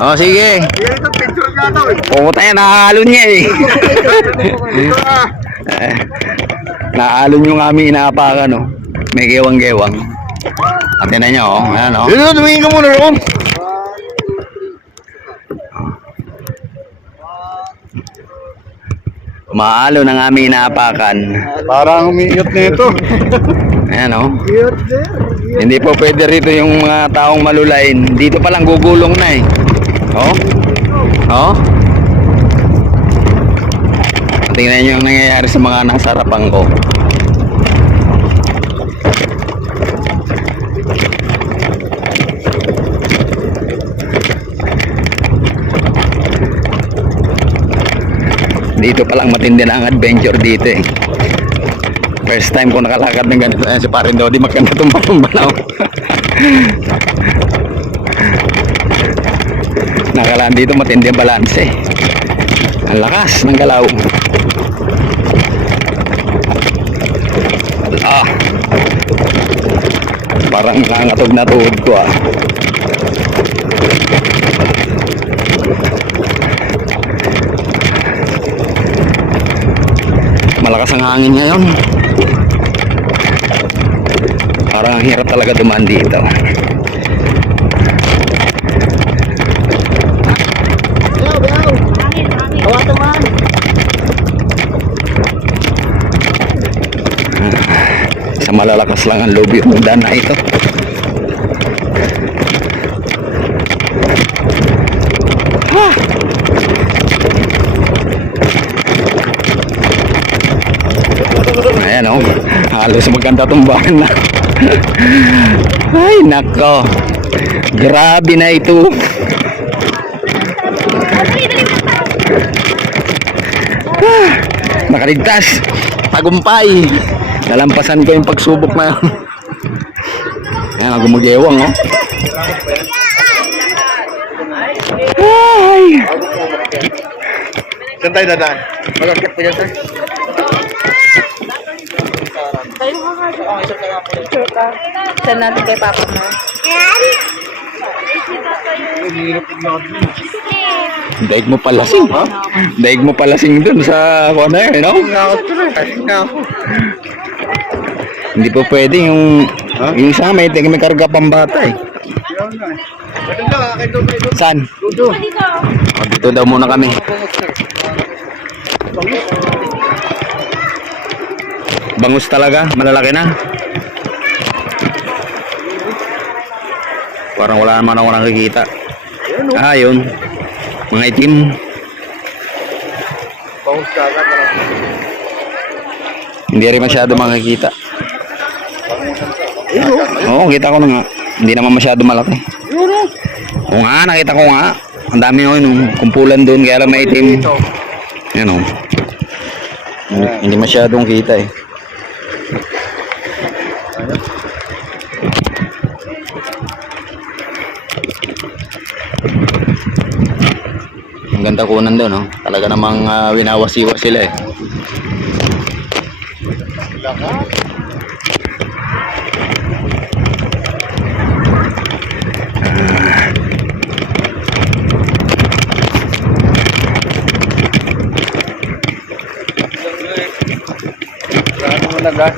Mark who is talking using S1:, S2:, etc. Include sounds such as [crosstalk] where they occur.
S1: Oh, sige.
S2: Yan ito, picture ka daw eh.
S1: Pumunta yan, niya eh. [laughs] Naalon yung aming inaapakan, no? May gewang-gewang. At yan na nyo, oh. Ayan, oh.
S2: Dito, tumingin ka muna roon.
S1: Maalo ng aming inaapakan.
S2: Parang umiyot na ito. [laughs]
S1: Ayan, oh. Hindi po pwede rito yung mga taong malulain. Dito pa lang gugulong na eh. Oh. Oh. Tingnan nyo yung nangyayari sa mga nasa harapan ko. Dito pa lang matindi na ang adventure dito eh. First time ko nakalakad ng ganito. Ayan si Parin Dodi, magkanda tumba-tumba [laughs] na ako. Nakalaan dito matindi ang balanse. Ang lakas ng galaw. Ah. Parang nangatog na tuhod ko ah. Malakas ang hangin ngayon. Parang ang hirap talaga dumaan dito. Sa malalakas lang ang loob yung daan ito. Ah! Ayan o, halos maganda tumbahan na. Ay, nako. Grabe na ito. Ah, nakaligtas. Tagumpay. Nalampasan ko yung pagsubok na yun. Ayan, ako magyewang, oh. Ay!
S2: Saan tayo dadaan? Magkakit pa dyan tayo.
S3: Send natin kay Papa mo.
S1: Daig mo palasing. Daig mo palasing dun sa kung ano yun, no?
S2: Nga ako tuloy. Kasi nga ako.
S1: Hindi po pwede yung yung isa may, may karga pang bata eh. Saan?
S2: Dodo.
S1: O, dito daw muna kami. Bangus talaga, malalaki na. Parang wala naman ako nakikita. Ah, yun. Mga itim.
S2: Bangus ano?
S1: Hindi rin masyado makikita. Oo, kita ko na nga. Hindi naman masyado malaki.
S2: Yun o.
S1: Oo nga, nakita ko nga. Ang dami yun, yung kumpulan doon, kaya lang may itim.
S2: Ito.
S1: Yan o. Hindi, hindi masyadong kita eh. Ang ganda kunan doon, no? Talaga namang uh, winawasiwa sila eh.
S2: Lakas. Ano mo na gas?